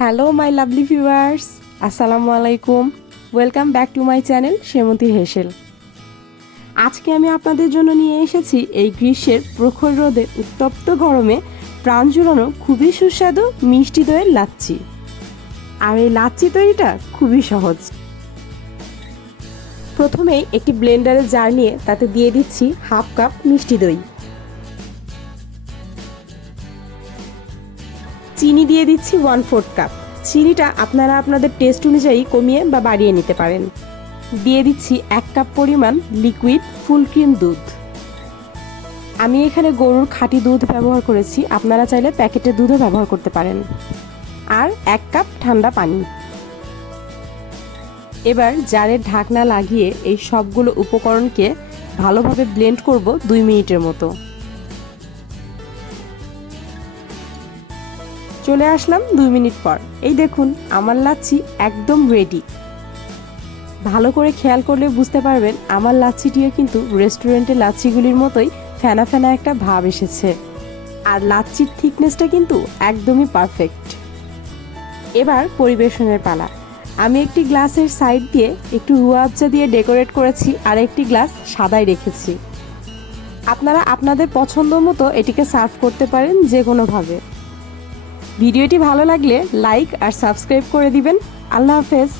Hello my lovely viewers, আসসালামু আলাইকুম। Welcome back to my channel শামন্তির হেসেল। আজকে আমি আপনাদের জন্য নিয়ে এসেছি এই গ্রীষ্মের প্রখর রোদে উত্তপ্ত গরমে প্রাণ জুড়ানো খুবই সুস্বাদু মিষ্টি দইয়ের লাচ্ছি। আর এই লাচ্ছি তৈরিটা খুবই সহজ। প্রথমেই একটি ব্লেন্ডারের জার নিয়ে তাতে দিয়ে দিচ্ছি হাফ কাপ মিষ্টি দই, চিনি দিয়ে দিচ্ছি 1/4 কাপ। চিনিটা আপনারা আপনাদের টেস্ট অনুযায়ী কমিয়ে বা বাড়িয়ে নিতে পারেন। দিয়ে দিচ্ছি 1 কাপ পরিমাণ লিকুইড ফুল ক্রিম দুধ। আমি এখানে গরুর খাঁটি দুধ ব্যবহার করেছি, আপনারা চাইলে প্যাকেটের দুধও ব্যবহার করতে পারেন। আর 1 কাপ ঠান্ডা পানি। এবার জারের ঢাকনা লাগিয়ে এই সবগুলো উপকরণকে ভালোভাবে ব্লেন্ড করব 2 মিনিটের মতো। চলে আসলাম 2 মিনিট পর। এই দেখুন আমার লাচ্ছি একদম রেডি। ভালো করে খেয়াল করলে বুঝতে পারবেন আমার লাচ্ছিটিও কিন্তু রেস্টুরেন্টের লাচ্ছিগুলির মতোই ফেনা ফেনা একটা ভাব এসেছে। আর লাচ্ছির থিকনেসটা কিন্তু একদমই পারফেক্ট। এবার পরিবেশনের পালা। আমি একটি গ্লাসের সাইড দিয়ে একটু রুয়াবজা দিয়ে ডেকোরেট করেছি, আর একটি গ্লাস সাদাই রেখেছি। আপনারা আপনাদের পছন্দ মতো এটিকে সার্ভ করতে পারেন যে কোনোভাবে। ভিডিওটি ভালো লাগলে লাইক আর সাবস্ক্রাইব করে দিবেন। আল্লাহ হাফেজ।